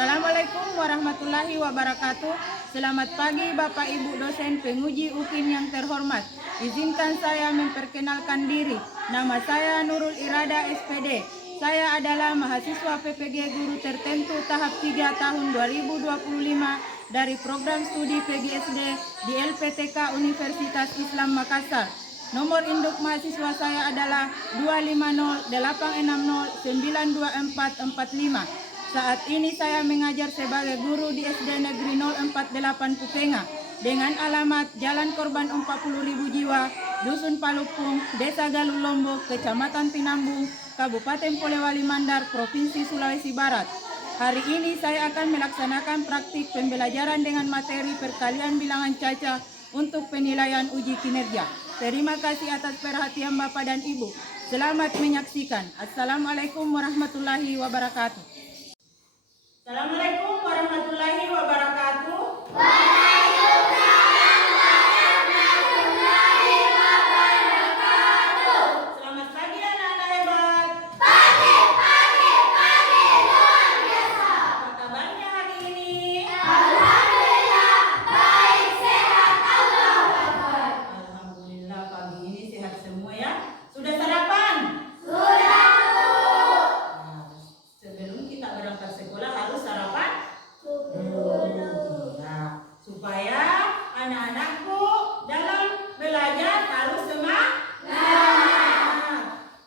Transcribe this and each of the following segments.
Assalamualaikum warahmatullahi wabarakatuh. Selamat pagi Bapak Ibu dosen penguji UKIM yang terhormat. Izinkan saya memperkenalkan diri. Nama saya Nurul Irada SPD. Saya adalah mahasiswa PPG Guru Tertentu tahap 3 tahun 2025 dari program studi PGSD di LPTK Universitas Islam Makassar. Nomor induk mahasiswa saya adalah 25086092445. Saat ini saya mengajar sebagai guru di SD Negeri 048 Pupenga dengan alamat Jalan Korban 40.000 Jiwa, Dusun Palupung, Desa Galuh Lombok, Kecamatan Tinambung, Kabupaten Polewali Mandar, Provinsi Sulawesi Barat. Hari ini saya akan melaksanakan praktik pembelajaran dengan materi perkalian bilangan caca untuk penilaian uji kinerja. Terima kasih atas perhatian Bapak dan Ibu. Selamat menyaksikan. Assalamualaikum warahmatullahi wabarakatuh. Assalamualaikum warahmatullahi wabarakatuh. Waalaikumsalam warahmatullahi wabarakatuh. Selamat pagi anak-anak hebat. Pagi luar biasa. Apa kabarnya hari ini? Alhamdulillah baik sehat Allah Akbar. Alhamdulillah pagi ini sehat semua ya. Sudah sarapan? Sudah Bu. Nah, sebelum kita berangkat sekolah harus sarapan? Ya, supaya anak-anakku dalam belajar harus semangat.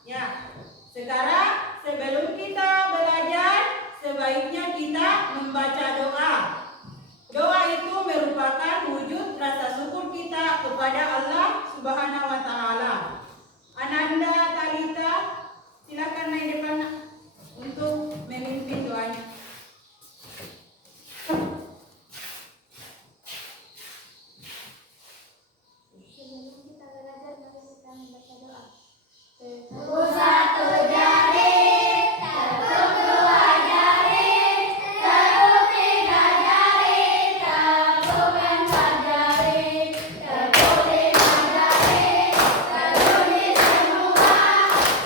Ya, sekarang sebelum kita belajar sebaiknya kita membaca doa. Doa itu merupakan wujud rasa syukur kita kepada Allah Subhanahu wa taala. Ananda Talita, silakan naik depan untuk memimpin doanya. Sebelum kita belajar, mari kita membaca doa. Tepuk satu jari, tepuk dua jari, tepuk tiga jari, tepuk empat jari, tepuk lima jari, tepuk di semua,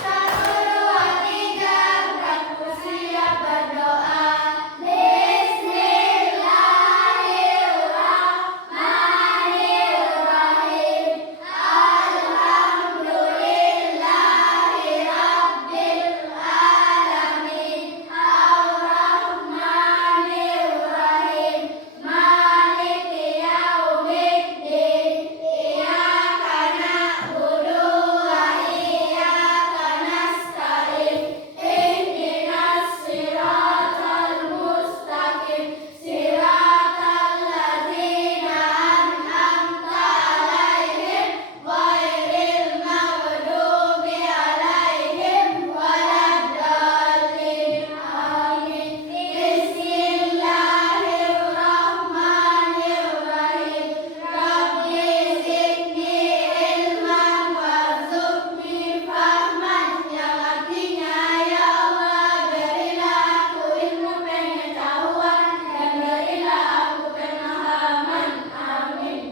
satu dua tiga, beraku siap berdoa. Bismillahirrahmanirrahim. Alhamdulillahirabbil alamin. Ar-Rahmanirrahim. Maliki yaumiddin. Iyyaka na'budu wa iyyaka nasta'in. Ihdinas siratal mustaqim. Siratal ladzina an'amta 'alaihim ghairil maghdubi 'alaihim waladdallin. Amin. Bismillahirrahmanirrahim. Rabbi zidni ilman warzuqni fahman. Yang artinya, ya Allah, berilah aku ilmu pengetahuan dan berilah aku pemahaman. Amin.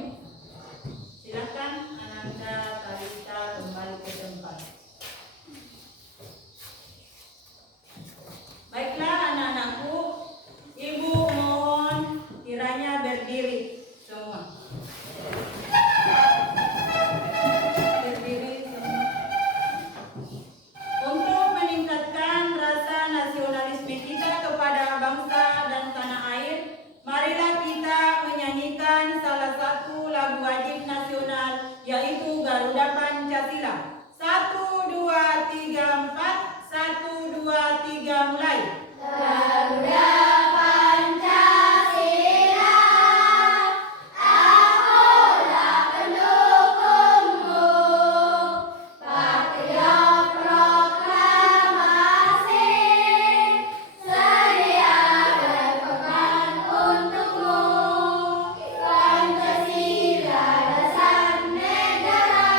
Silakan Ananda Talita kembali ke tempat. Baiklah anak-anakku, Ibu mohon kiranya berdiri semua. Berdiri semua. Untuk meningkatkan rasa nasionalisme kita kepada bangsa dan tanah air, marilah kita menyanyikan salah satu lagu wajib nasional, yaitu Garuda Pancasila. 1, 2, 3, 4. 1, 2, 3, mulai. Garuda Pancasila, akulah pendukungmu. Patriot proklamasi, sedia berkorban untukmu. Pancasila dasar negara,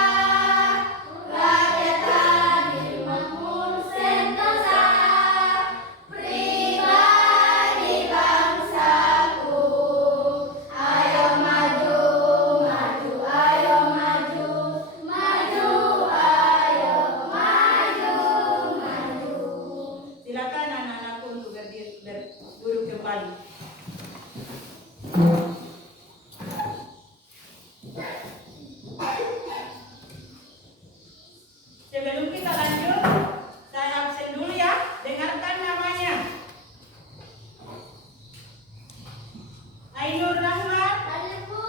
rakyat adil makmur sentosa. Sebelum kita lanjut, saya absen dulu ya. Dengarkan namanya. Ainur Rahman, Hadir Bu.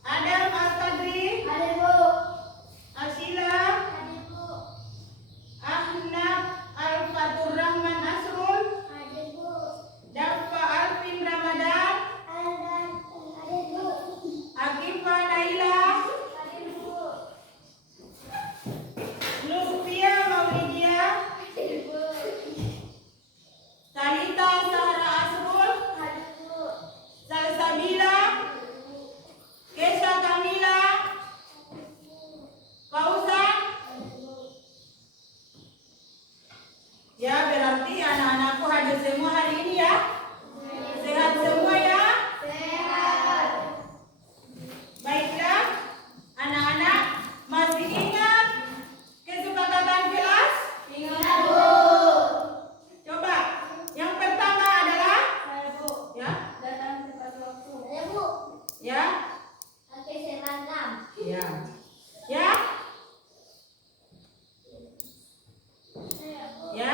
Adam Al-Qadri, Hadir Bu. Asila, Hadir Bu. Ahnaf Al-Fatur Rahman Asrul, Hadir Bu. Dafa Alvin Ramadan, Hadir Bu. Akifa Naila, Hadir Bu. Lutfia Maulidia, Hadir Bu. Salita Sahara Asrul, Hadir Bu. Salsabila, Kesha Kamila, Fauzan. Ya, berarti anak-anakku hadir semua hari ini ya. Sehat semua ya. Sehat. Baiklah, anak-anak masih ingat kesepakatan kelas? Ingat Bu. Coba, yang pertama adalah Saya Bu. ya, Datang tepat waktu. Saya Bu. ya, Pakai seragam. ya, ya, Saya Bu. ya.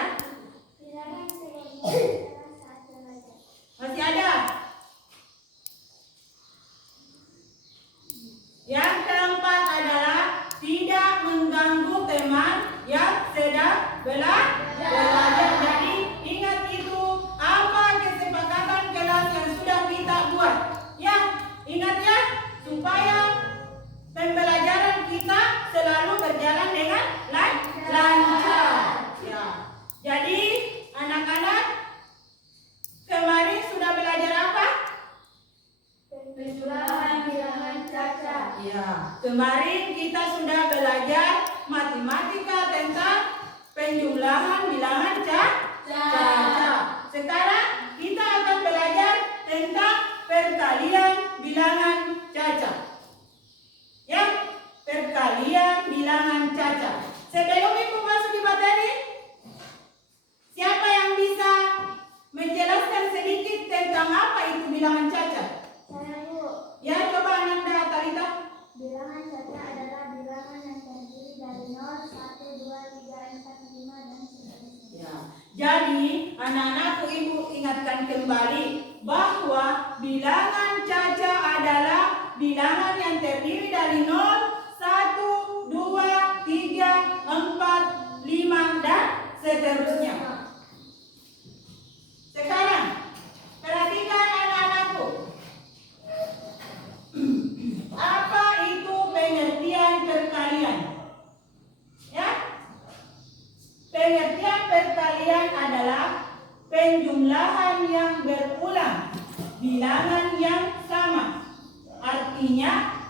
Silakan seragam satu saja. Masih ada? Yang keempat adalah tidak mengganggu teman yang sedang belajar. Jadi ingat itu apa kesepakatan kelas yang sudah kita buat. Ya, ingat ya, supaya pembelajaran kita selalu berjalan dengan lancar. Ya. Jadi anak-anak kemarin sudah belajar apa? Penjumlahan bilangan cacat. Ya, kemarin kita sudah belajar matematika tentang penjumlahan bilangan cacat. Sekarang kita akan belajar tentang perkalian bilangan cacat. Ya, perkalian bilangan cacat. Sebelum Ibu masuk di materi, siapa yang bisa menjelaskan sedikit tentang apa itu bilangan cacat? Saya Bu. Ya, coba Ananda Talita. Bilangan cacat adalah bilangan yang terdiri dari 0, 1, 2, 3, 4, 5, dan seterusnya. Ya. Jadi, anak-anakku Ibu ingatkan kembali bahwa bilangan cacat adalah bilangan yang terdiri dari 0, 1, 2, 3, 4, 5, dan seterusnya. Sekarang, perhatikan anak-anakku. Apa itu pengertian perkalian? Ya? Pengertian perkalian adalah penjumlahan yang berulang bilangan yang sama. Artinya,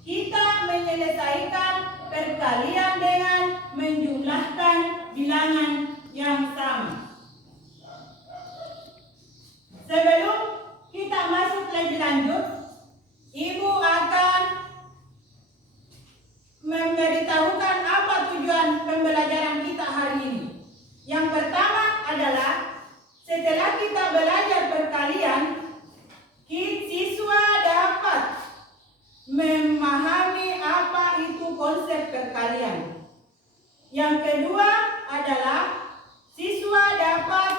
kita menyelesaikan perkalian dengan menjumlahkan bilangan yang sama. Sebelum kita masuk lebih lanjut, Ibu akan memberitahukan apa tujuan pembelajaran kita hari ini. Yang pertama adalah setelah kita belajar perkalian, siswa dapat memahami apa itu konsep perkalian. Yang kedua adalah siswa dapat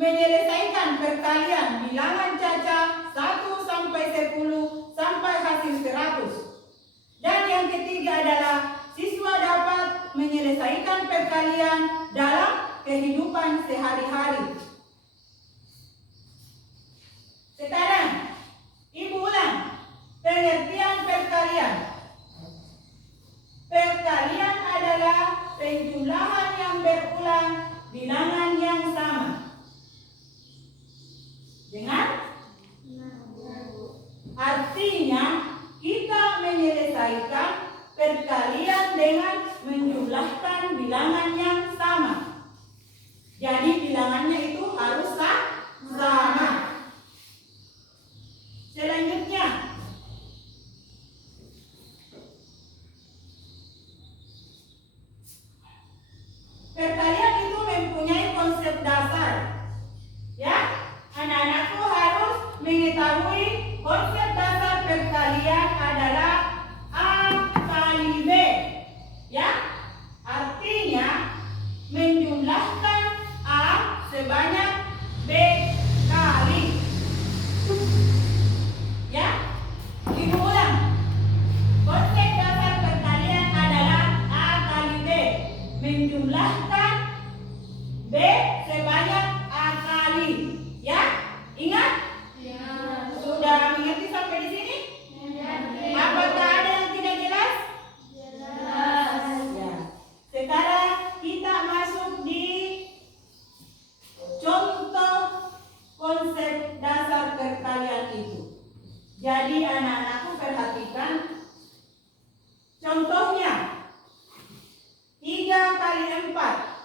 menyelesaikan perkalian bilangan cacat 1 sampai 10 sampai hasil 100. Dan yang ketiga adalah siswa dapat menyelesaikan perkalian dalam kehidupan sehari-hari. Sekarang, Ibu ulang pengertian perkalian. Perkalian adalah penjumlahan yang berulang bilangan yang sama. Dengar? Artinya kita menyelesaikan perkalian dengan menjumlahkan bilangan yang sama. Jadi bilangannya itu harus sama. Selanjutnya, tambahkan B sebanyak A kali. Ya, ingat? Sudah mengerti sampai di sini? Apakah ada yang tidak jelas? Ya. Sekarang kita masuk di contoh konsep dasar perkalian itu. Jadi anak-anakku perhatikan contohnya. 3 kali 4.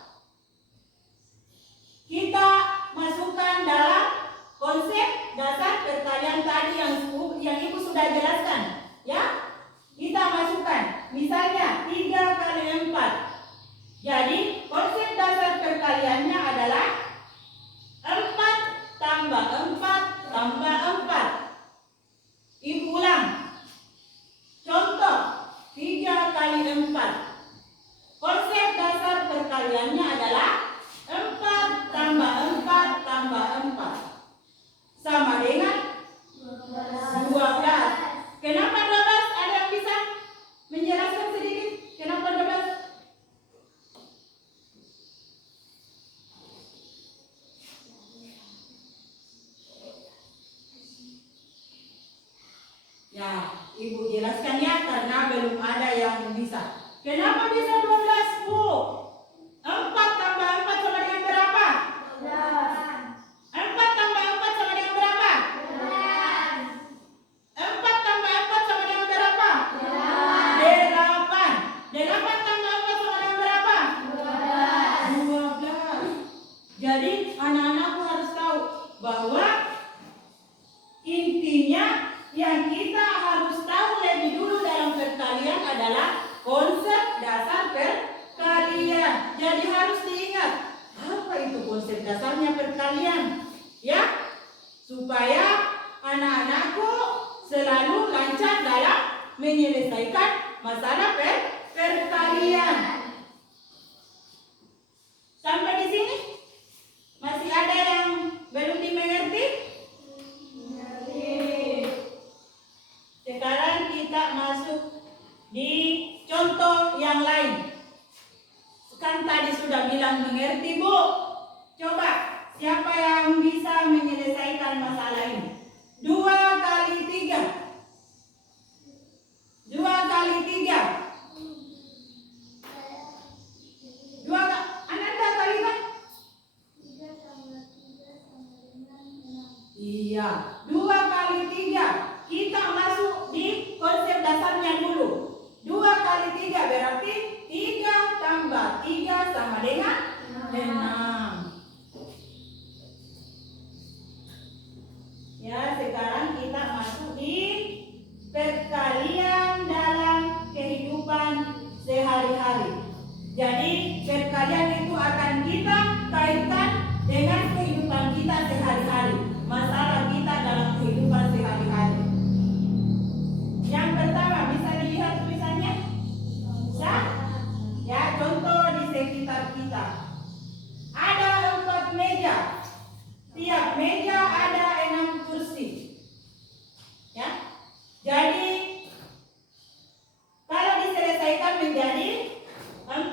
Kita masukkan dalam konsep dasar perkalian tadi yang Ibu sudah jelaskan. Ya, kita masukkan. Misalnya 3 kali 4. Jadi konsep dasar perkaliannya adalah 4 tambah 4 tambah 4. Ibu ulang. Contoh 3 kali 4. Konsep dasar perkaliannya adalah 4 tambah 4 tambah 4 sama dengan 12. Kenapa 12? Ada yang bisa menjelaskan sedikit? Kenapa 12? Ya, Ibu jelaskan ya karena belum ada yang bisa. Kenapa bisa 12, Bu? 4 tambah 4 sama dengan berapa? 4 tambah 4 sama dengan berapa? 4 tambah 4 sama dengan berapa? 8. 8 tambah 4 sama dengan berapa? 12. Jadi anak-anakku harus tahu bahwa intinya yang kita harus tahu lebih dulu dalam perkalian adalah konsep dasar perkalian. Jadi harus diingat apa itu konsep dasarnya perkalian, ya, supaya anak-anakku selalu lancar dalam menyelesaikan masalah perkalian. Sampai di sini masih ada yang belum dimengerti? Sekarang kita masuk di contoh yang lain. Kan tadi sudah bilang mengerti, Bu. Coba siapa yang bisa menyelesaikan masalah ini? 2 kali 3. 2 kali 3. 2 Ananda kali kan? Iya, 2 kali 3. Kita masuk di konsep dasarnya dulu. 2 kali 3 berarti 3 tambah 3 sama dengan 6. Ya, sekarang kita masuk di perkalian dalam kehidupan sehari-hari. Jadi perkalian itu akan kita kaitkan dengan kehidupan kita sehari-hari. Masalah kita dalam kehidupan sehari-hari. Yang pertama, bisa dilihat tulisannya? Bisa? Ya, contoh di sekitar kita. Ada 4 meja. Tiap meja ada 6 kursi. Ya. Jadi kalau diselesaikan menjadi 4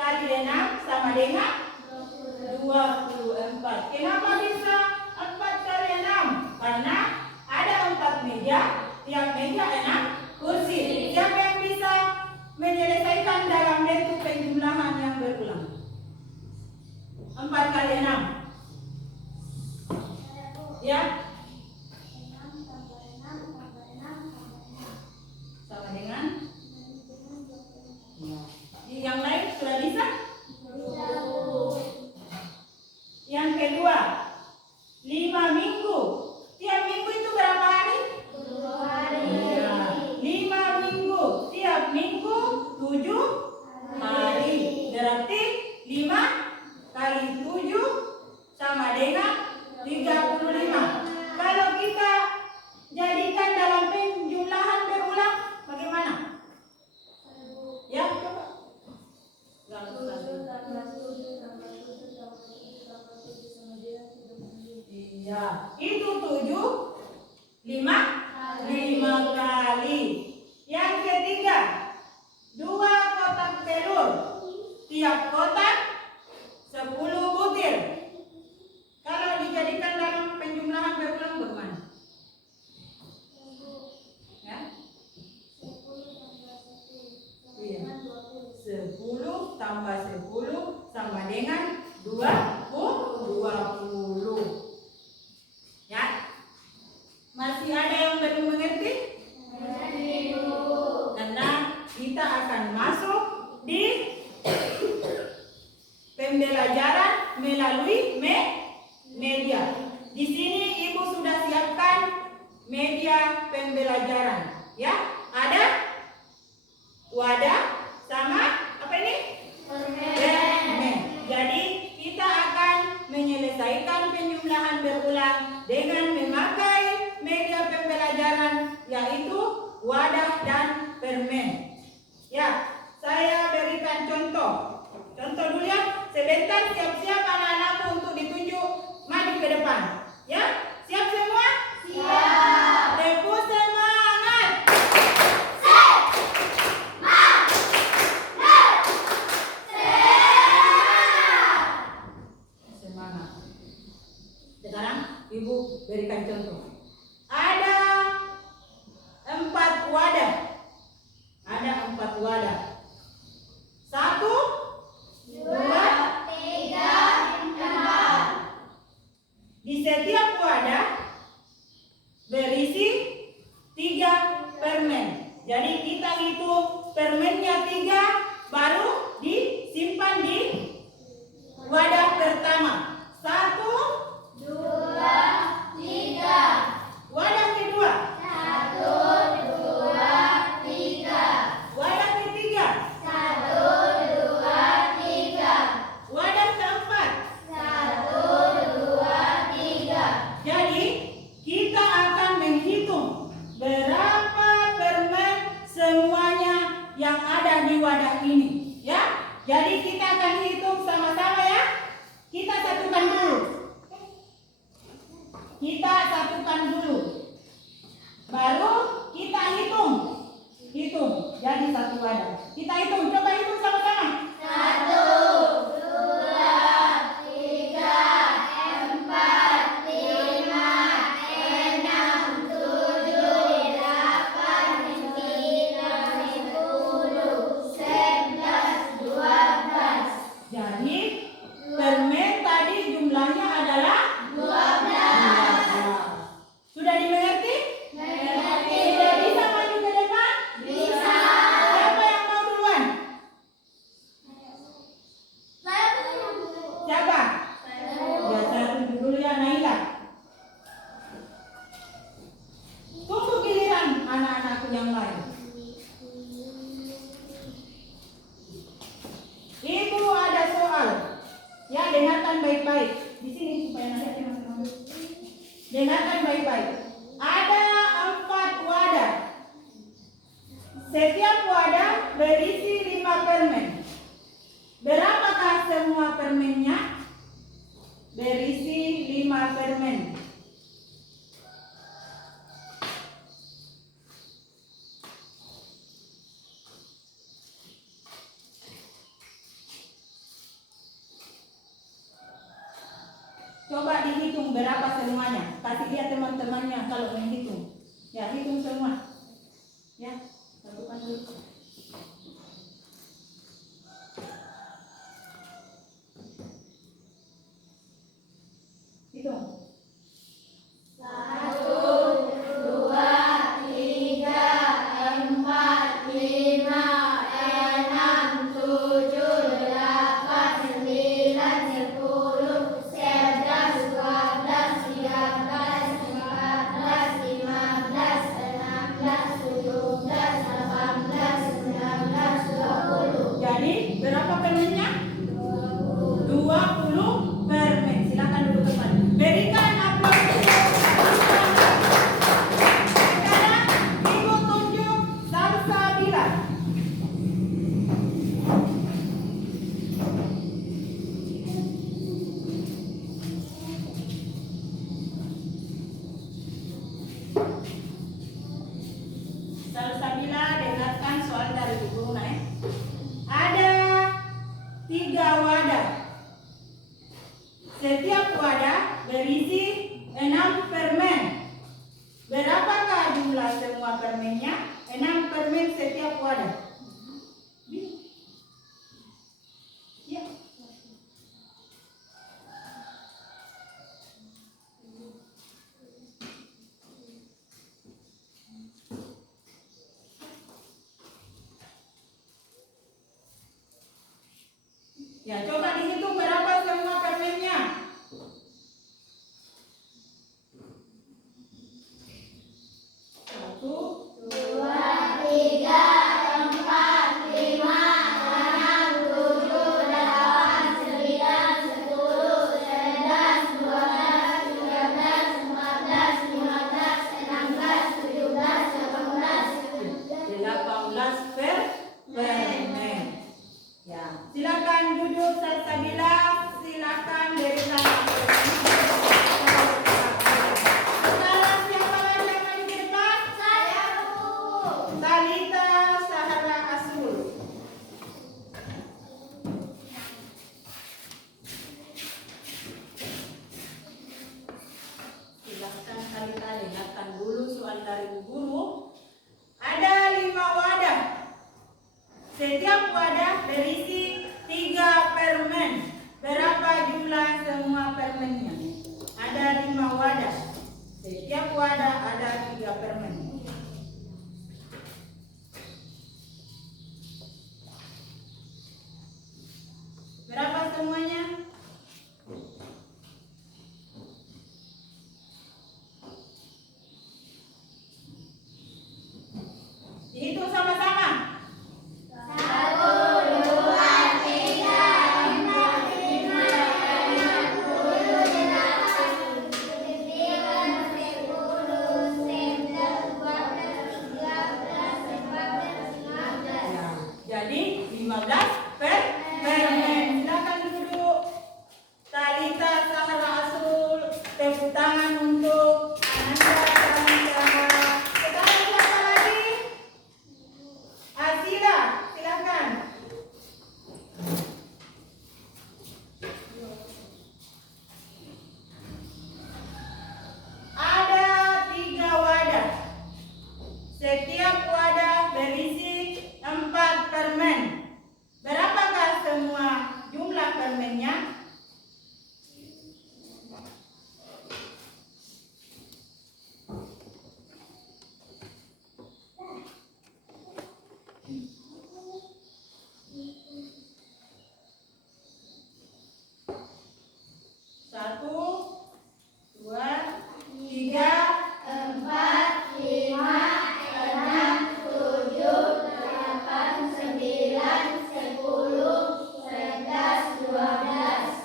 kali 6 sama dengan 24. Kenapa bisa 4 kali 6? Karena ada 4 meja. Tiap meja 6 kursi. Siapa yang bisa menyelesaikan dalam bentuk penjumlahan yang berulang? 4 kali 6. Ya. Sama dengan? Yang lain sudah bisa? Yang kedua, 5 minggu. Tiap minggu itu berapa hari? 2 hari. Ya. 5 minggu. Tiap minggu 7 hari. Berarti 5 kali 7 sama dengan 35. Kalau kita jadikan dalam penjumlahan berulang, bagaimana? Ya, coba. Iya, itu 7, 5 kali. Yang ketiga, 2 kotak telur. Tiap kotak 20. Ya. Masih ada yang belum mengerti? Karena kita akan masuk di pembelajaran melalui media. Di sini Ibu sudah siapkan media pembelajaran. Ya, ada wadah sama apa ini? Permen. Jadi kita akan menyelesaikan penjumlahan berulang dengan memakai media pembelajaran yaitu wadah dan permen. Ya, saya berikan contoh. Contoh dulu ya. Sebentar siap-siap anak-anakku untuk ditunjuk maju ke depan. Ya, siap semua? Siap. Tepuk semangat. Semangat. Sekarang Ibu berikan contoh. Ada 4 wadah. Ada 4 wadah. 1, 2, 3, 4. Di setiap wadah berisi 3 permen. Jadi kita hitung permennya 3 baru disimpan di wadah pertama. 1, 2, 3. Wadah kedua. 1, 2, 3. Wadah ketiga. 1, 2, 3. Wadah keempat. 1, 2, 3. Jadi kita akan menghitung berapa permen semuanya yang ada di wadah ini, ya. Jadi kita akan hitung sama-sama ya. Kita satukan dulu. Kita satukan dulu. Baru kita hitung. Hitung. Jadi satu wadah. Kita hitung. Coba hitung sama-sama. 1, 2, 3, 4, 5, 6, 7, 8, 9, 10, 11, 12. Jadi permen tadi jumlahnya adalah 12. Sudah dimengerti? Mengerti. Sudah bisa maju ke depan? Bisa. Siapa yang mau duluan? Siapa? Ya, saya tunjuk dulu ya, Naila. Tunggu giliran anak-anakku yang lain. Ibu ada soal. Ya, dengarkan baik-baik. Di sini supaya nanti ada teman-teman. Dengarkan baik-baik. Ada 4 wadah. Setiap wadah berisi 5 permen. Berapakah semua permennya? Berisi 5 permen. Coba dihitung berapa semuanya. Kasih lihat teman-temannya kalau menghitung. Ya, hitung semua. Ya, satukan dulu. Hitung. 1, 2, 3, 4, 5, 6, 7, 8, 9, 10, 11, 12, 13, 14, 15, 16, 17, 18, 19, 20. Jadi berapa permennya? 20 permen. Silakan duduk kembali. Berikan aplaus. Sekarang Ibu tunjuk Salsabila. Salsabila, dengarkan soal dari Bu Guru ya. Ada 3 wadah. Setiap wadah berisi 6 permen. Berapakah jumlah semua permennya? 6 permen setiap wadah. Ya. Ya, coba dihitung berapa semua permennya. Satu, dua, tiga, empat, lima, enam, tujuh, delapan, sembilan, sepuluh, sebelas, dua belas, tiga belas, empat belas, lima belas, enam belas, tujuh belas, delapan belas. 18 permen. Ya, silakan duduk Salsabila, silakan dari sana. Sekarang siapa lagi yang maju ke depan? Saya, Bu. Talita Sahara Asul. Silakan Talita, dengarkan dulu soal dari Bu Guru. Ada 5 wadah. Setiap wadah berisi 3 permen. Berapa jumlah semua permennya? Ada 5 wadah. Setiap wadah ada 3 permen. Berapa semuanya? Dihitung sama-sama. Satu, dua, tiga, empat, lima, enam, tujuh, delapan, sembilan, sepuluh, sebelas, dua belas, tiga belas, empat belas, lima belas. Ya, jadi 15 permen. Silakan duduk. Talita Sahara Asul, tepuk tangan untuk Ananda Talita. Sekarang siapa lagi? Azila, silakan. Ada 3 wadah. Setiap wadah berisi 4 permen. Berapakah semua jumlah permennya? Satu, dua, tiga, Empat, lima, enam, tujuh, delapan, sembilan, sepuluh, sebelas, dua belas,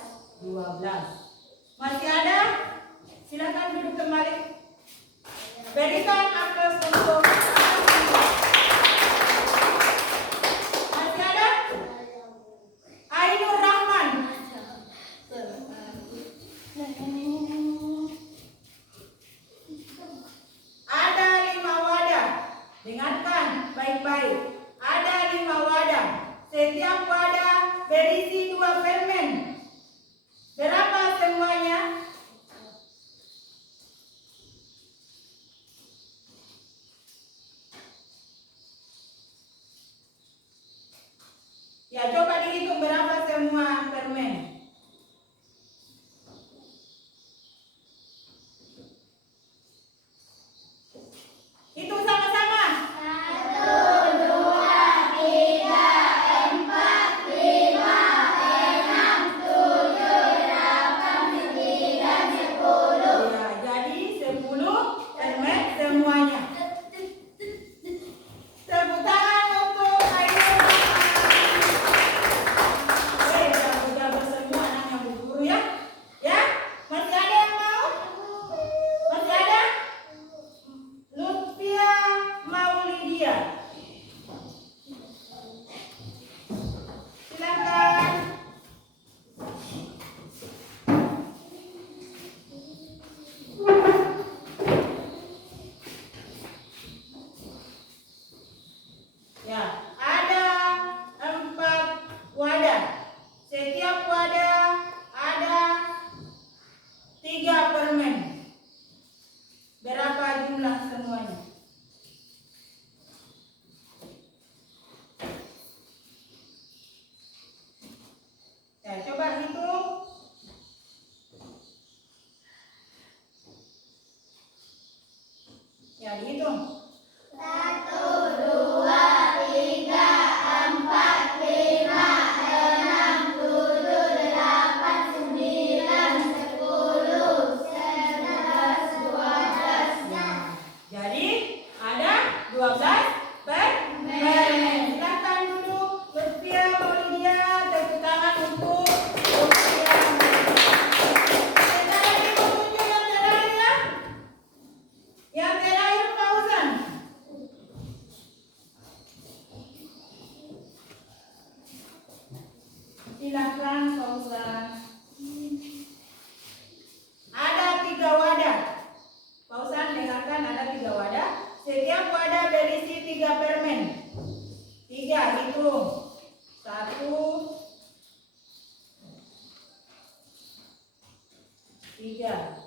3.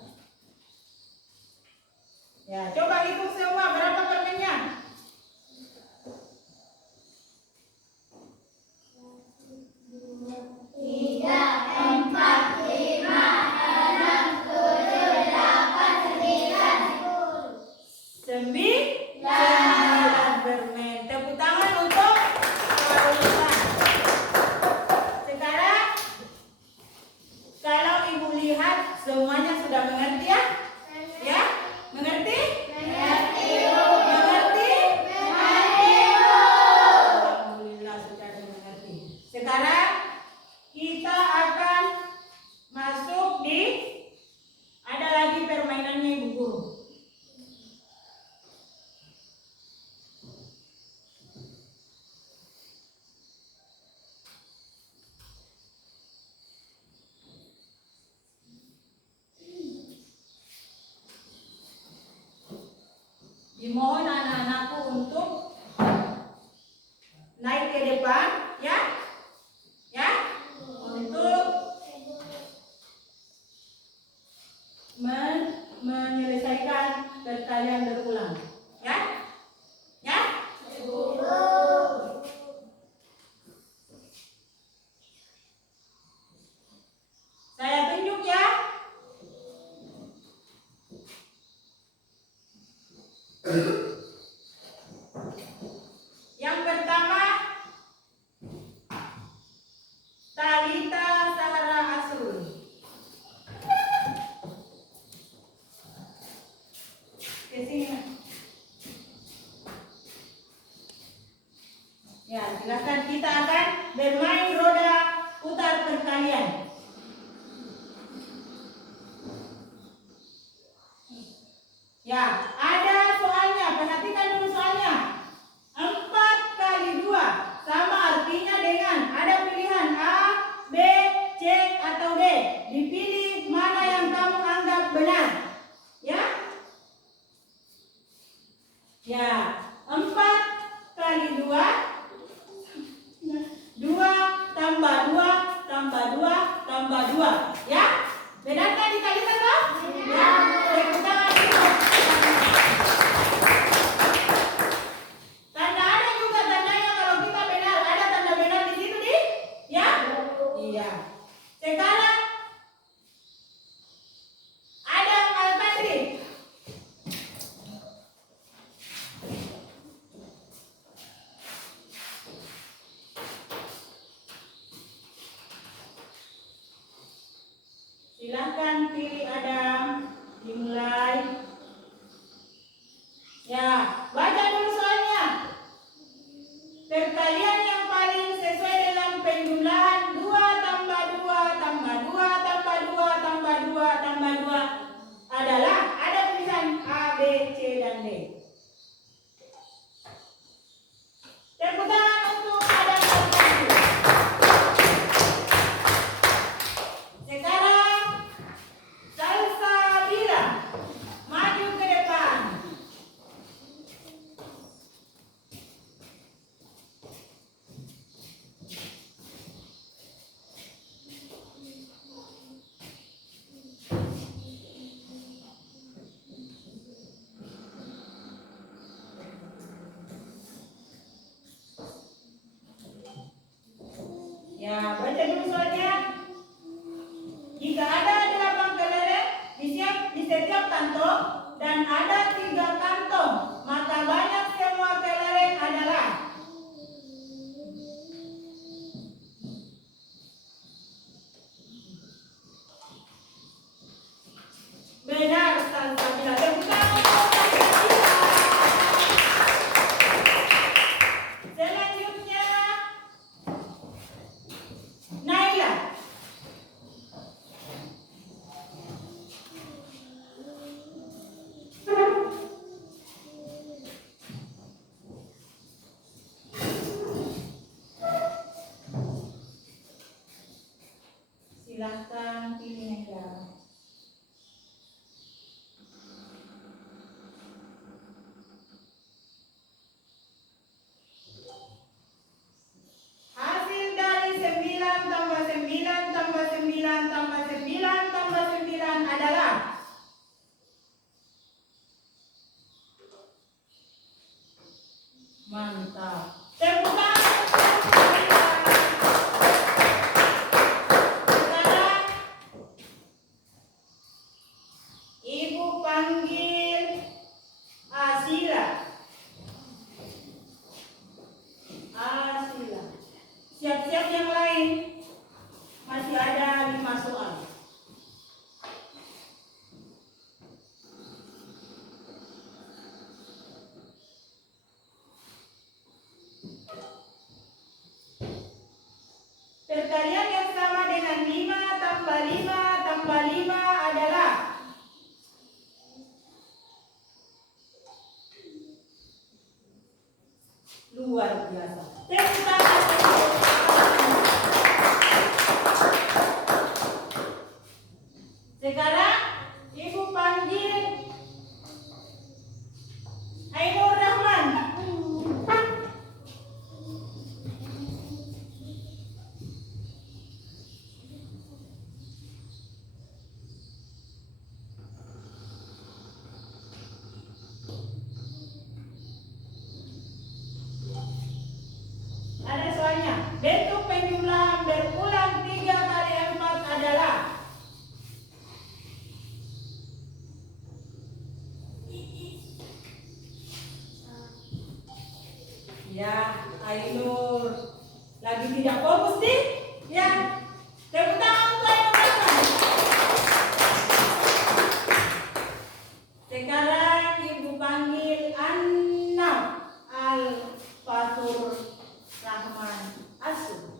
Ya, coba hitung semua berapa permennya? 9 permen. Tepuk tangan untuk Paulus. Sekarang kalau ibu lihat semuanya sudah mengerti ya? Ya? Mengerti? Mengerti. Alhamdulillah sudah mengerti. Sekarang kita akan masuk di ada lagi permainannya ibu guru. Dimohon anak-anakku untuk naik ke depan, ya, ya, untuk menyelesaikan perkalian berulang, ya, ya. Saya tunjuk ya. Yang pertama, Talita Sahara Asul. Ke sini. Ya, silakan kita akan bermain roda putar perkalian. Ya, ada soalnya. Perhatikan dulu soalnya. 4 kali 2 sama artinya dengan ada pilihan A, B, C, atau D. Dipilih mana yang kamu anggap benar. Ya? Ya, 4 kali 2 tambah 2 tambah 2 tambah 2. Ya? Benarkah dikalikan toh? Ya. Tepuk tangan dulu. Tanda ada juga tandanya kalau kita benar. Ada tanda benar di situ di? Ya? Iya. Sekarang ada Al-Fadri. Silahkan pilih Adam. Dimulai. Ya, baca dulu soalnya. Perkalian yang paling sesuai dengan penjumlahan 2 tambah 2 tambah 2 tambah 2 tambah 2 tambah 2 adalah ada pilihan A, B, C, dan D. Tepuk tangan untuk Adam dan Fadli. Sekarang Salsabila maju ke depan. Ya, baca dulu soalnya. Jika ada 8 kelereng di setiap kantong dan ada 3 kantong, maka banyak semua kelereng adalah. Benar, Salsabila. Tepuk tangan untuk Salsabila. Selanjutnya Naila. Silahkan pilih negara. Hasil dari 9 tambah 9 tambah 9 tambah 9 tambah 9 adalah Mantap. Tepuk tangan untuk Asila. Sekarang Ibu panggil Asila. Asila. Siap-siap yang lain. Masih ada 5 soal. Perkalian yang sama dengan 5 tambah 5 tambah 5 adalah luar biasa. Tepuk tangan. Sekarang Ibu panggil Ainur Rahman. Ada soalnya. Bentuk penjumlahan berulang 3 kali 4 adalah ya, Ainur lagi tidak fokus nih. Ya, tepuk tangan untuk Ainur Rahman. Sekarang Ibu panggil Annam Al-Fatur Rahman Asu.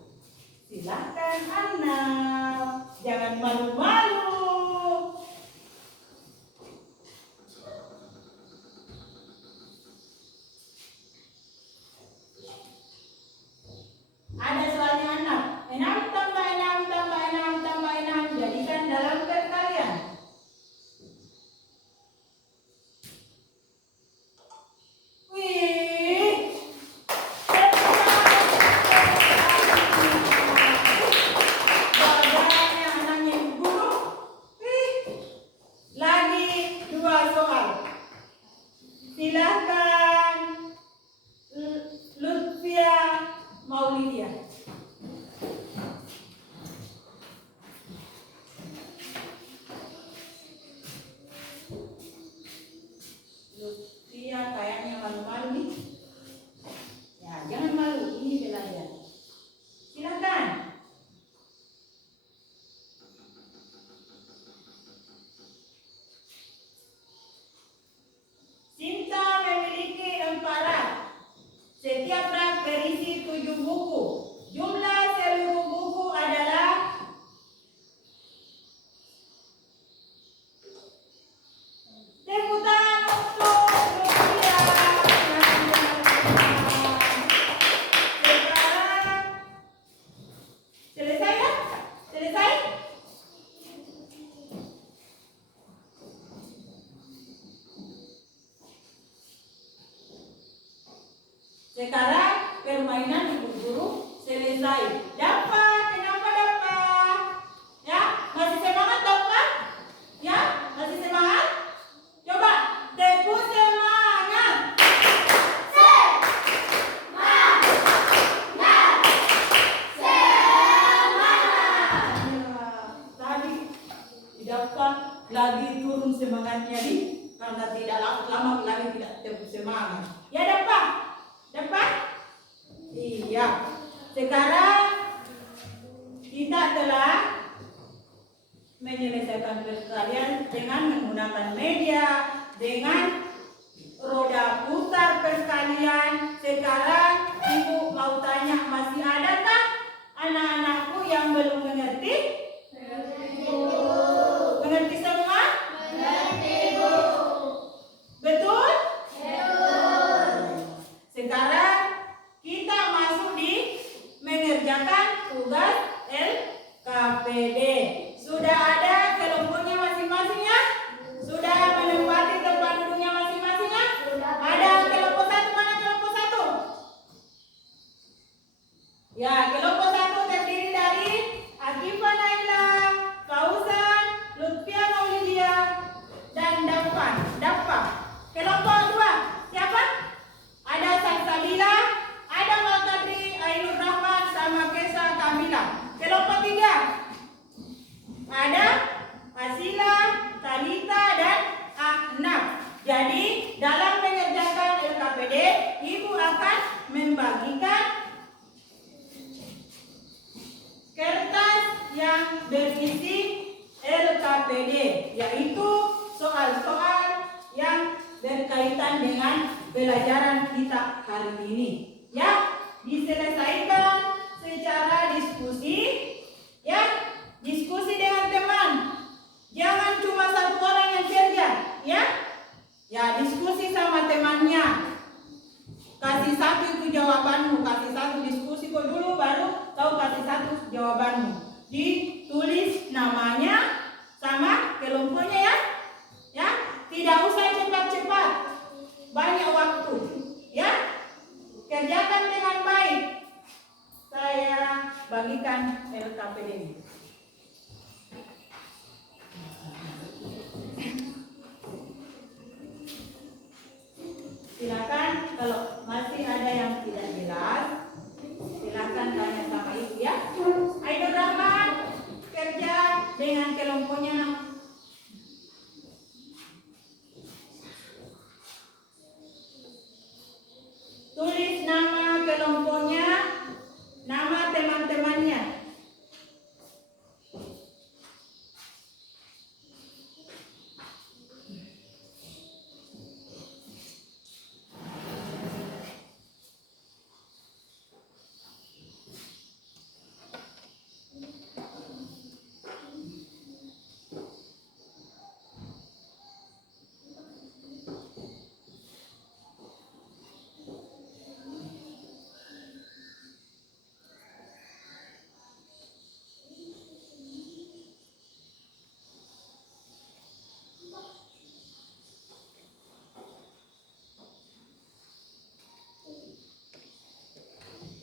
Silakan Annam, jangan malu-malu. Ada soalnya 6. 6 tambah 6 tambah 6 tambah 6 jadikan dalam perkalian. Wih. Bagaimana anaknya Ibu Guru? Wih. Lagi 2 soal. Silakan Lutfia Maulidia. Lutfia kayaknya malu-malu nih. Ya, jangan malu, ini belajar. Silakan. Sinta memiliki 4 rak. Setiap rak berisi 7 buku. Jumlah seluruh buku adalah tepuk tangan untuk Lutfia. Sekarang selesai ya? Selesai? Sekarang permainan Ibu Guru selesai. Dapat, kenapa dapat? Ya, masih semangat dapat? Ya, masih semangat? Coba tepuk semangat. Ya, tadi dapat lagi turun semangatnya nih karena tidak lama lagi tidak tepuk semangat. Ya dapat? Dapat? Iya. Sekarang kita telah menyelesaikan perkalian dengan menggunakan media, dengan roda putar perkalian. Sekarang Ibu mau tanya, masih adakah anak-anakku yang belum mengerti? Mengerti semua? Betul? Sekarang kita masuk di mengerjakan tugas LKPD. Sudah ada kelompoknya masing-masing ya? Sudah menempati tempat duduknya masing-masing ya? Ada kelompok 1, mana kelompok 1? Ya, kelompok 1 terdiri dari Akifah revisi LKPD, yaitu soal-soal yang berkaitan dengan pelajaran kita hari ini. Ya, diselesaikan secara diskusi. Ya, diskusi dengan teman. Jangan cuma satu orang yang kerja, ya. Ya, diskusi sama temannya. Kasih satu itu jawabanmu, kasih satu diskusi kok dulu baru kau kasih satu jawabanmu. Ditulis namanya sama kelompoknya ya. Ya, tidak usah cepat-cepat. Banyak waktu, ya. Kerjakan dengan baik. Saya bagikan LKPD ini. Silakan kalau masih ada yang tidak jelas, silakan tanya sama ibu ya. Ayo Rahman, kerja dengan kelompoknya. Tulis nama kelompoknya, nama teman-temannya.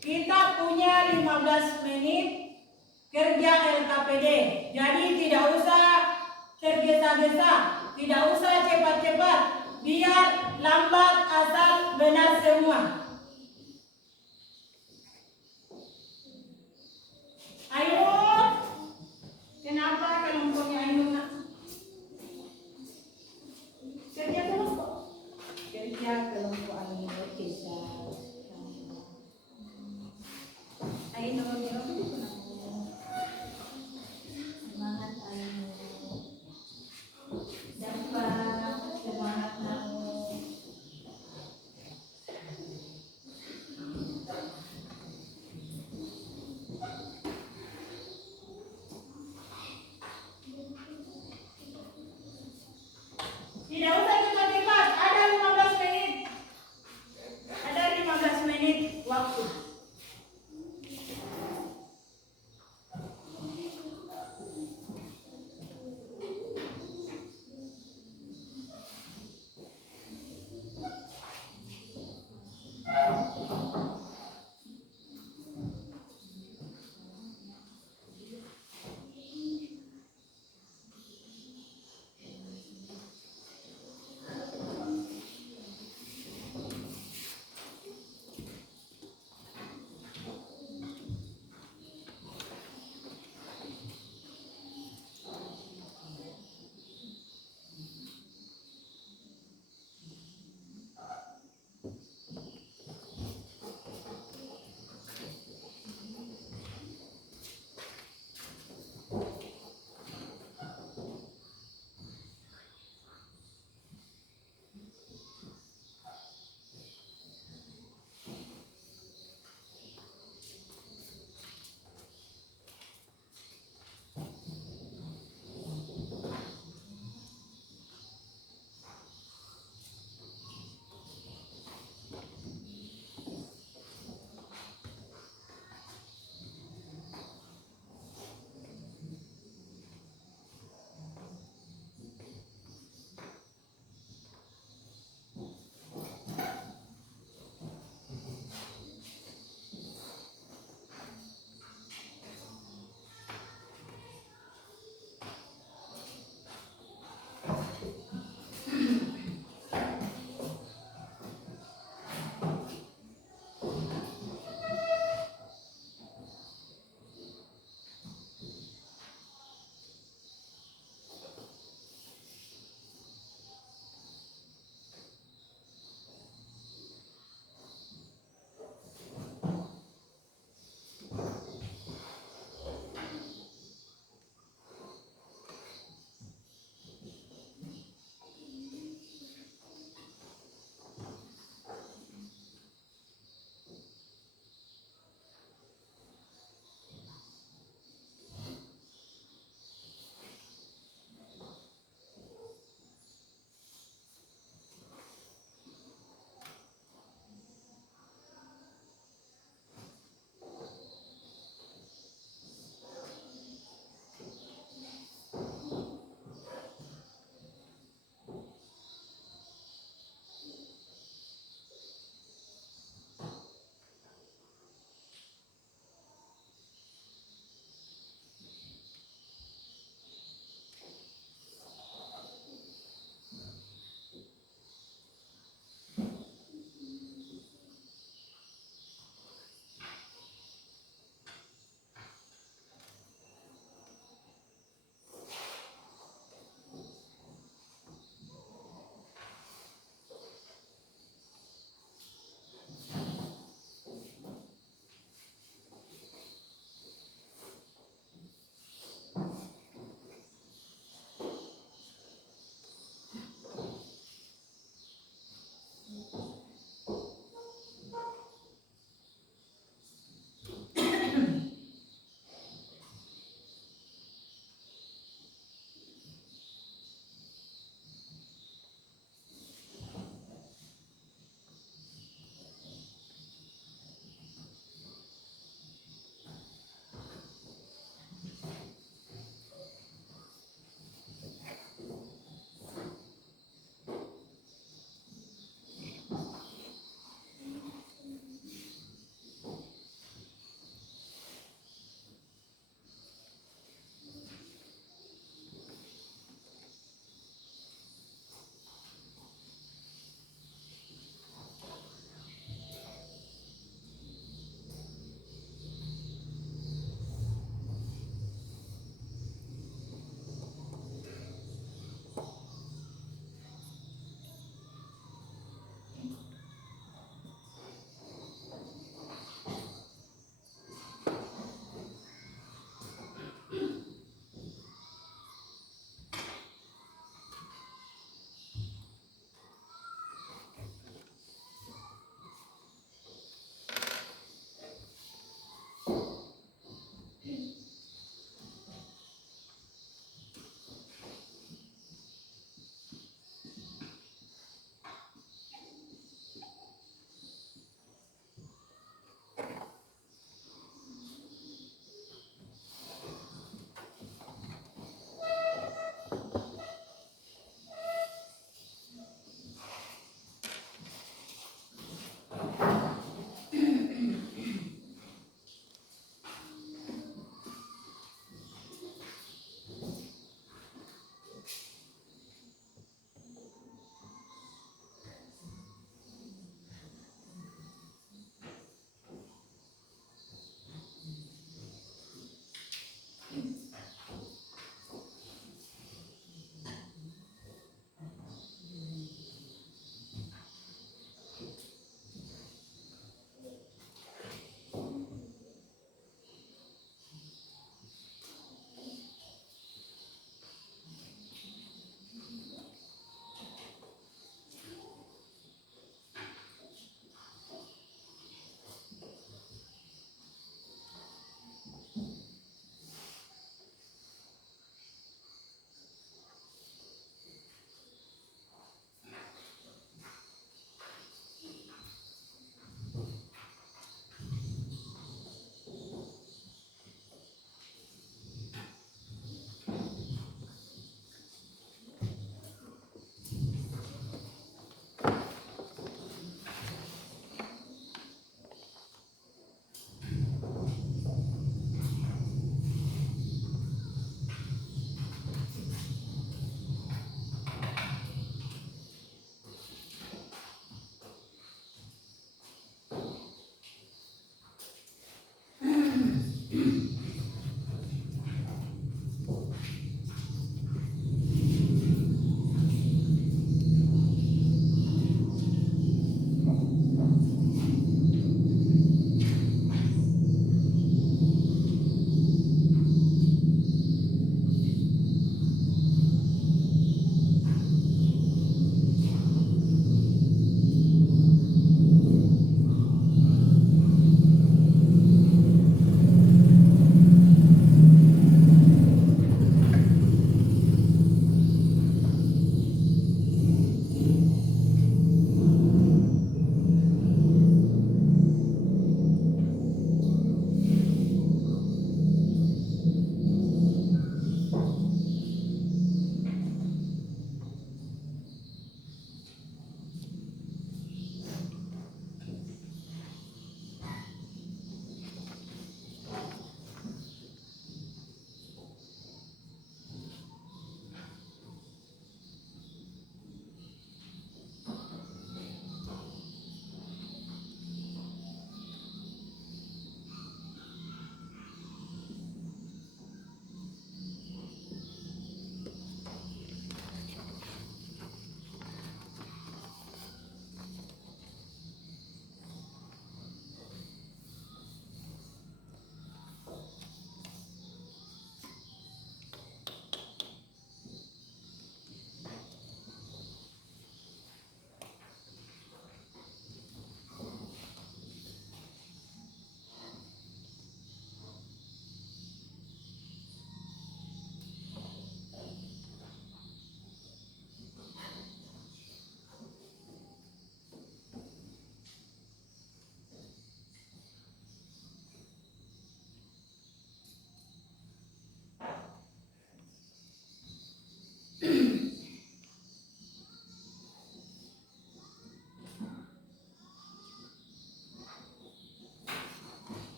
Kita punya 15 menit kerja LKPD. Jadi tidak usah tergesa-gesa, tidak usah cepat-cepat. Biar lambat asal benar semua. Ayo. Kenapa kelompoknya Ayo nak? Kerja kelompok. Kerja kelompok Ayo Kesa. Ayo semangat Ayo. Dapat semangat kamu.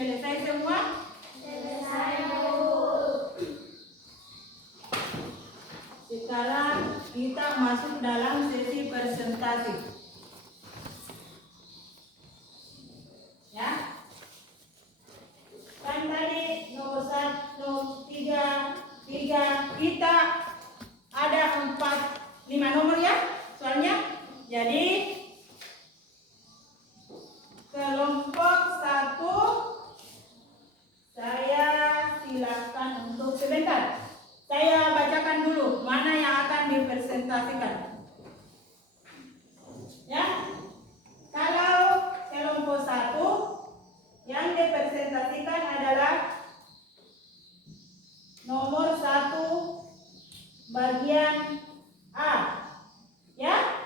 Selesai semua? Sekarang kita masuk dalam sesi presentasi. Ya. Kan tadi nomor 1, 3 kita ada 5 nomor ya soalnya. Jadi kelompok 1 saya silakan untuk sebentar. Saya bacakan dulu mana yang akan dipresentasikan. Ya. Kalau kelompok 1 yang dipresentasikan adalah nomor 1 bagian A. Ya.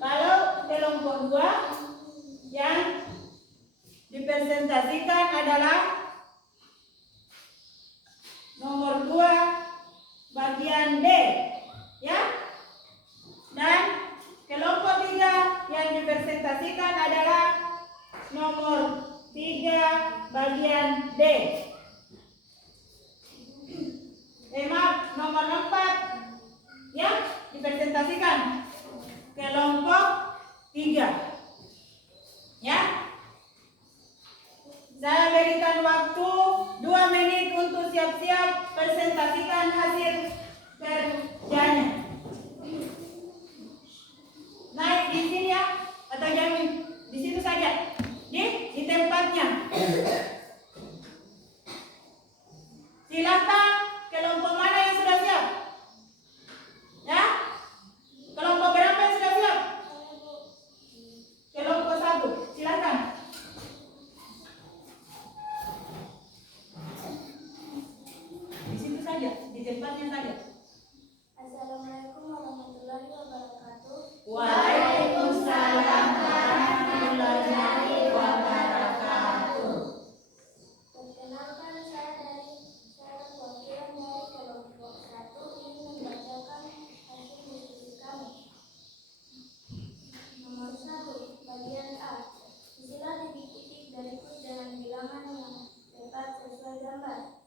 Kalau kelompok 2 yang dipresentasikan adalah nomor 2 bagian D. Ya. Dan kelompok 3 yang dipresentasikan adalah nomor 3 bagian D. Maaf, nomor 4 ya dipresentasikan kelompok 3. Ya. Saya berikan waktu 2 menit untuk siap-siap presentasikan hasil kerjanya. Naik di sini ya atau jangan di situ saja. Di tempatnya. Silakan kelompok mana yang sudah siap? Ya? Kelompok berapa yang sudah siap? Kelompok 1. Silakan. Di situ saja, di tempatnya saja. Assalamualaikum warahmatullahi wabarakatuh. Waalaikumsalam warahmatullahi wabarakatuh. Perkenalkan, saya perwakilan dari kelompok 1 ingin membacakan hasil diskusi kami. Nomor 1, bagian A. Isilah titik-titik berikut dengan bilangan yang tepat sesuai gambar.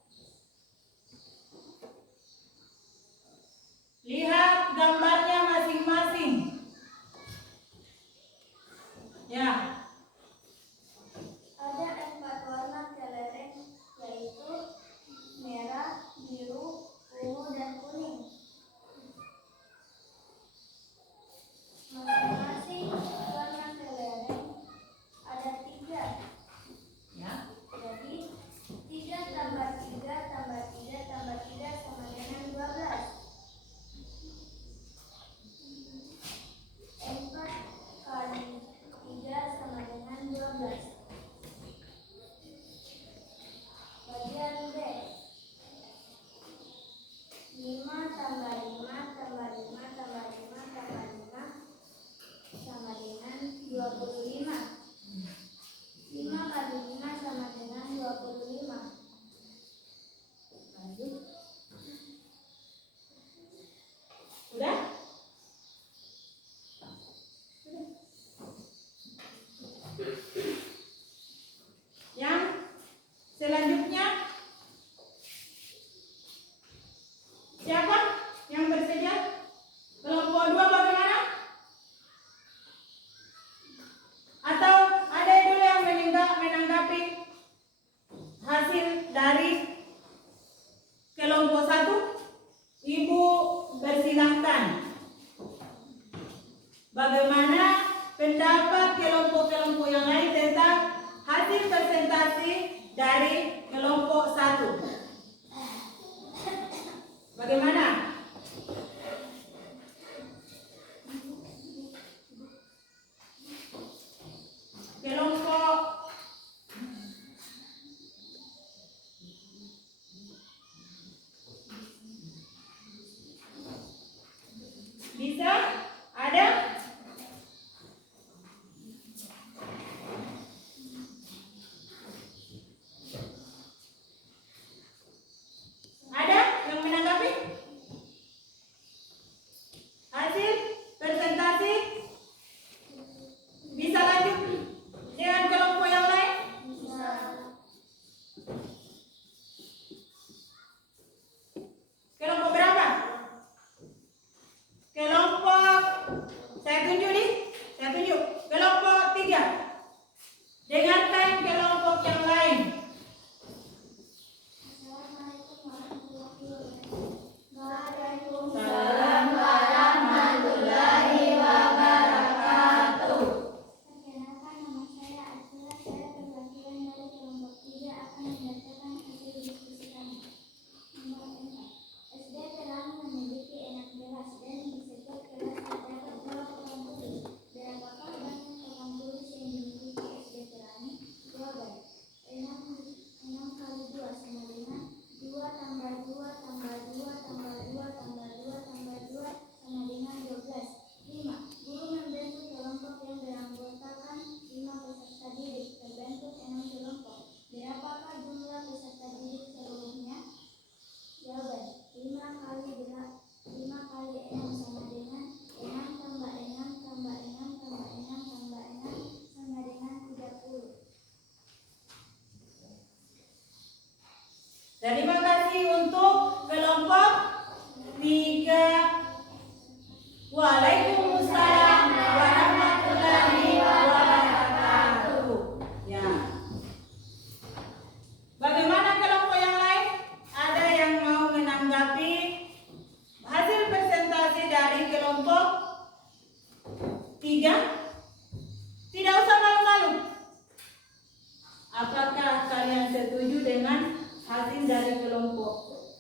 dari kelompok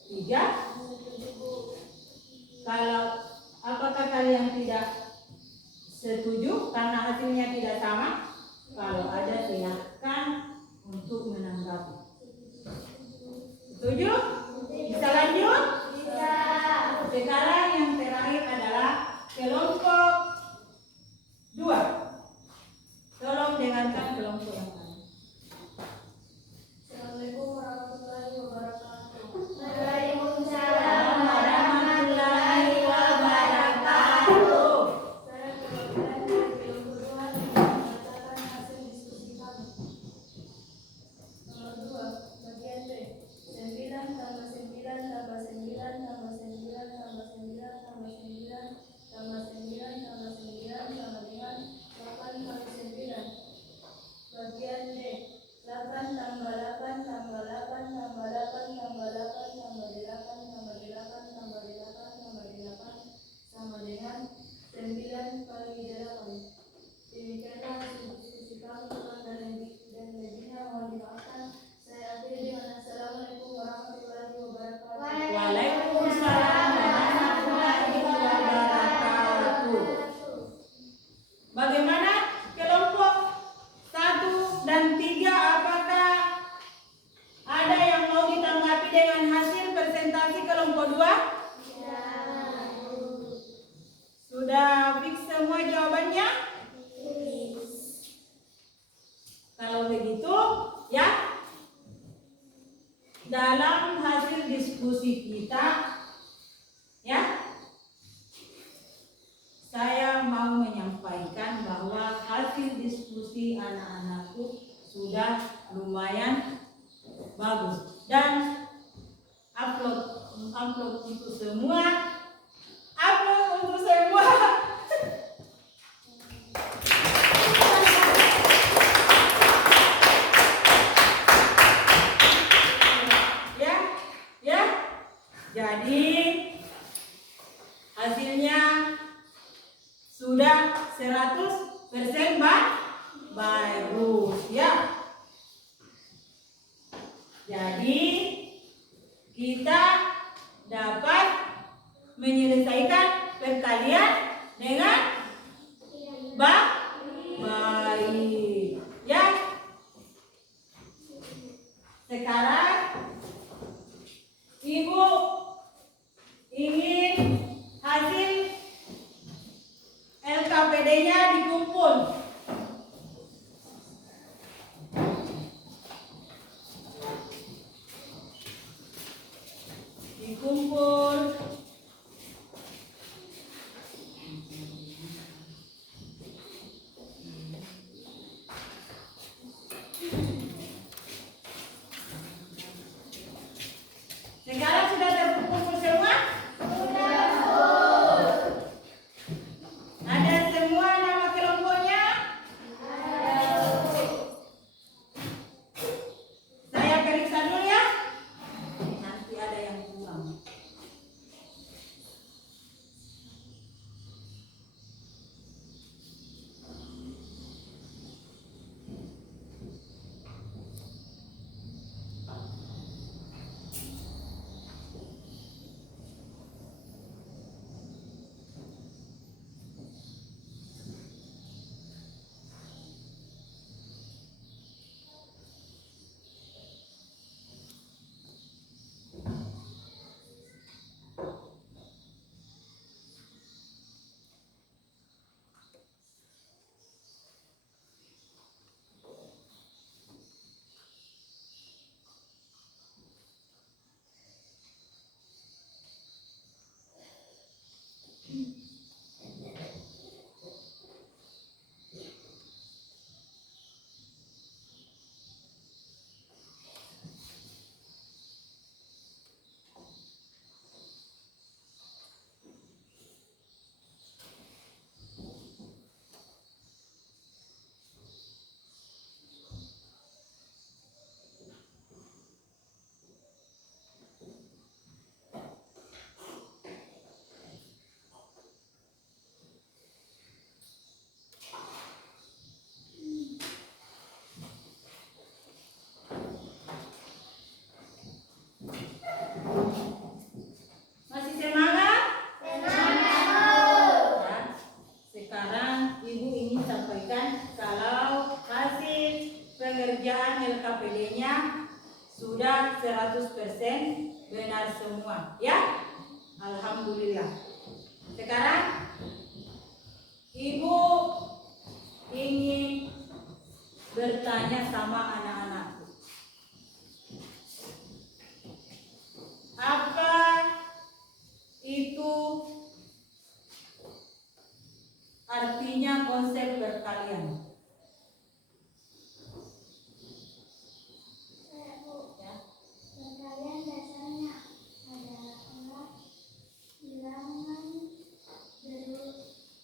3? Kalau apakah kalian tidak setuju karena hasilnya tidak sama? Kalau ada silakan untuk menanggapi. Setuju? Bisa lanjut? Bisa. Sekarang yang terakhir adalah kelompok 2. Tolong dengarkan kelompok yang lain. Assalamualaikum warahmatullahi wabarakatuh. Waalaikumsalam warahmatullahi wabarakatuh. Saya perwakilan dari kelompok 2 mengatakan hasil diskusi kami. Nomor 2, bagian B. 9 tambah 9 tambah 9 tambah 9 tambah 9 tambah 9 tambah 9 tambah 9 sama dengan 8 kali 9. Bagian D. 8 tambah 8 tambah 8 tambah 8 tambah 8 tambah 8 tambah 8 tambah 8 tambah 8 sama dengan 9 kali 8. Demikianlah hasil diskusi kami kurang dan lebihnya mohon dimaafkan. Saya akhiri dengan Assalamualaikum warahmatullahi wabarakatuh. Waalaikumsalam warahmatullahi wabarakatuh. Bagaimana kelompok 1 dan 3? Apakah ada yang mau ditanggapi dengan hasil presentasi kelompok 2? Sudah fix semua jawabannya? Kalau begitu, ya, dalam hasil diskusi kita, ya, saya mau menyampaikan bahwa hasil diskusi anak-anakku sudah lumayan bagus dan upload untuk semua. Ya, ya. Jadi hasilnya sudah 100% bagus, ya. Jadi kita dapat menyelesaikan perkalian dengan baik, ya. Sekarang Ibu ingin hasil LKPD-nya dikumpul. pengerjaan LKPD-nya sudah 100% benar semua, ya? Alhamdulillah. Sekarang Ibu ingin bertanya sama anak-anakku. Apa itu artinya konsep perkalian? Ya. Perkalian dasarnya adalah bilangan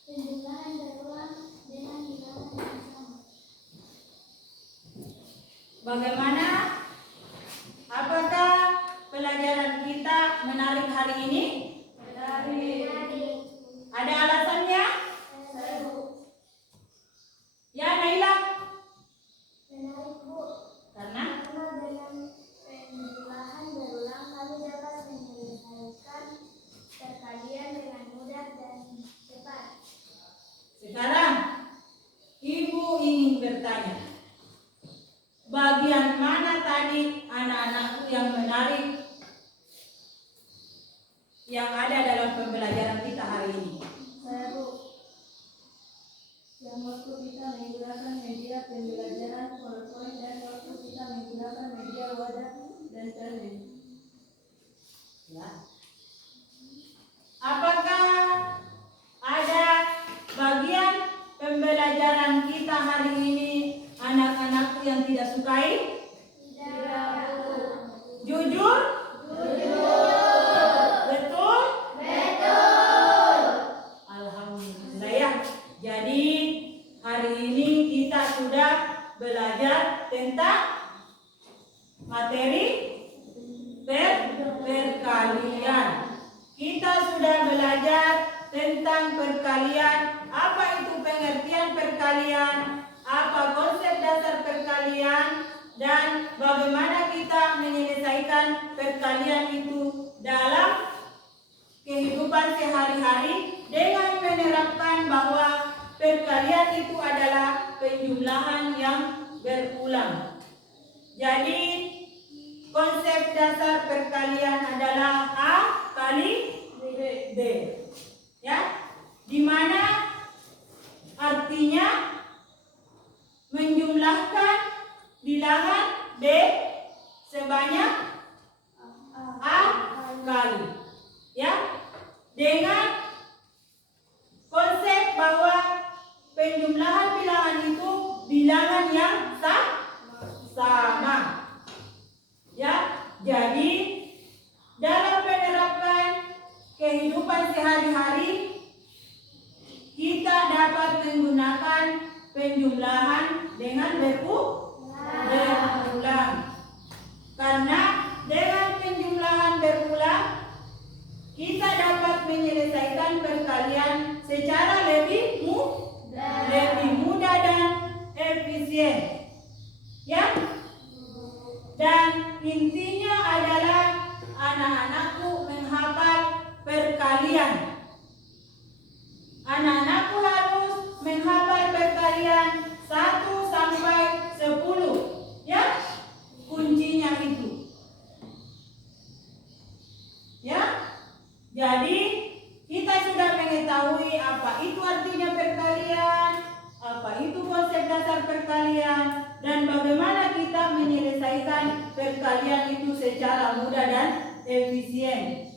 penjumlahan berulang dengan bilangan yang sama. Bagaimana? Apakah pelajaran kita menarik hari ini? Ada alasannya? Ya, Naila? Menarik, Bu. Karena Dengan penjumlahan berulang kami dapat menyelesaikan perkalian dengan mudah dan cepat. sekarang Ibu ingin bertanya, bagian mana tadi anak-anakku yang menarik yang ada dalam pembelajaran kita hari ini? Saya, Bu. Yang waktu kita menggunakan media pembelajaran PowerPoint dan waktu kita menggunakan media wadah dan cermin. Ya. Apakah ada bagian pembelajaran kita hari ini anak-anakku yang tidak sukai? Tidak. Jujur? Betul? Alhamdulillah ya. Jadi hari ini kita sudah belajar tentang materi perkalian. Kita sudah belajar tentang perkalian. Apa itu pengertian perkalian? Apa konsep dasar perkalian? Dan bagaimana kita menyelesaikan perkalian itu dalam kehidupan sehari-hari dengan menerapkan bahwa perkalian itu adalah penjumlahan yang berulang. Jadi konsep dasar perkalian adalah A kali B. Ya, di mana artinya menjumlahkan bilangan B sebanyak A kali. Ya, dengan konsep bahwa penjumlahan bilangan itu bilangan yang sama. Ya, jadi dalam menerapkan kehidupan sehari-hari kita dapat menggunakan penjumlahan dengan berulang. Karena dengan penjumlahan berulang kita dapat menyelesaikan perkalian secara lebih mudah dan efisien. Ya. Dan intinya adalah anak-anakku menghafal perkalian. Anak-anakku harus menghafal perkalian 1 sampai 10. Ya. Kuncinya itu. Ya. Jadi kita sudah mengetahui apa itu artinya perkalian, apa itu konsep dasar perkalian, dan bagaimana kita menyelesaikan perkalian itu secara mudah dan efisien.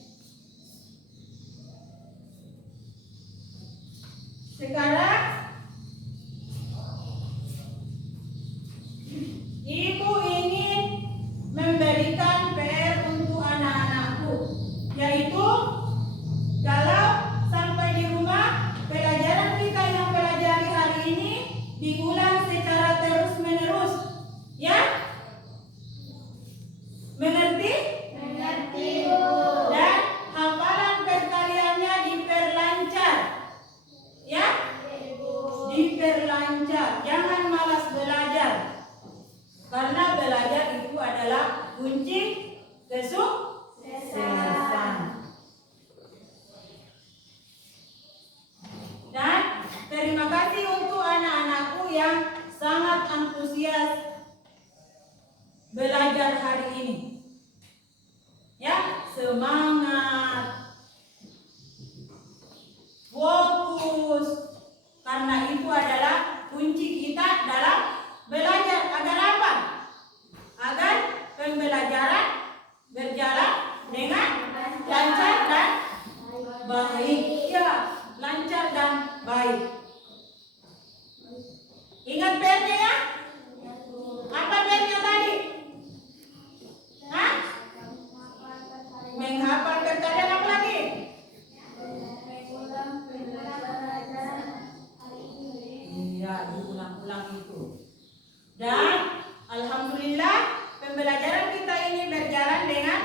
Sekarang Ibu ingin memberikan PR untuk anak-anakku, yaitu kalau sampai di rumah pelajaran kita yang pelajari hari ini diulang secara terus-menerus. Ya? Mengerti? Mengerti, Bu. Dan hafalan perkaliannya diperlancar. Ya? Diperlancar. Jangan malas belajar. Karena belajar itu adalah kunci kesuksesan. Dan terima kasih untuk anak-anakku yang sangat antusias belajar hari ini. Ya, semangat, fokus, karena itu adalah kunci kita dalam belajar. Agar apa? Agar pembelajaran berjalan dengan lancar dan baik. Ya, lancar dan baik. Ingat PR-nya ya? Apa PR-nya tadi? Hah? Menghafal perkataan, apa lagi? Iya, diulang-ulang itu. Dan alhamdulillah pembelajaran kita ini berjalan dengan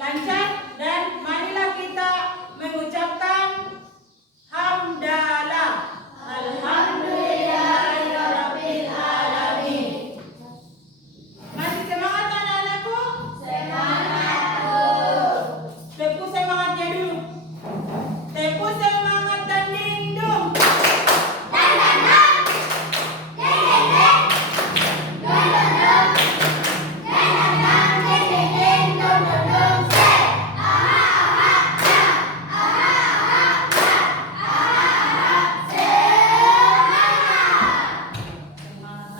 lancar, dan marilah kita mengucapkan hamdalah. Alhamdulillahirabbil alamin. Masih semangat anak-anakku? Semangat, Bu. Tepuk semangatnya dulu. Tepuk semangat dan dingdong.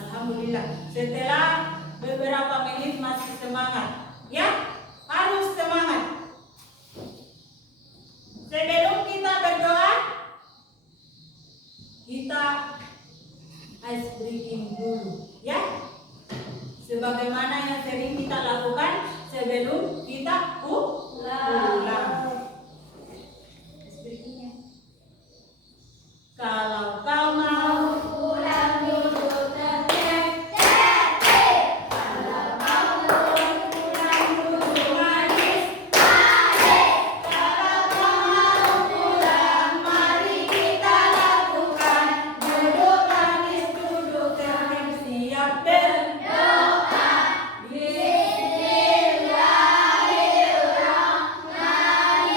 Alhamdulillah. Setelah beberapa menit masih semangat, ya, harus semangat. Sebelum kita berdoa, kita ice breaking dulu, ya. Sebagaimana yang sering kita lakukan sebelum kita pulang. Ice breakingnya. Kalau kau mau pulang duduk tertib. Kalau kau mau pulang duduk manis. Kalau kau mau pulang, mari kita lakukan. Duduk manis, duduk tertib, siap berdoa. Bismillahirrahmanirrahim.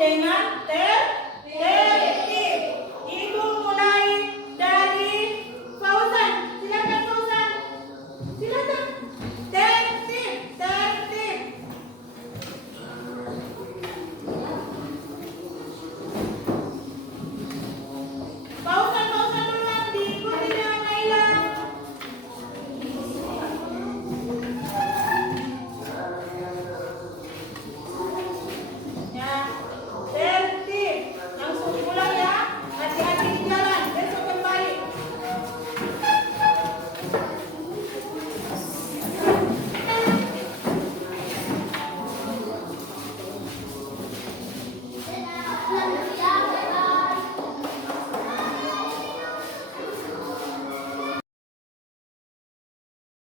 dengan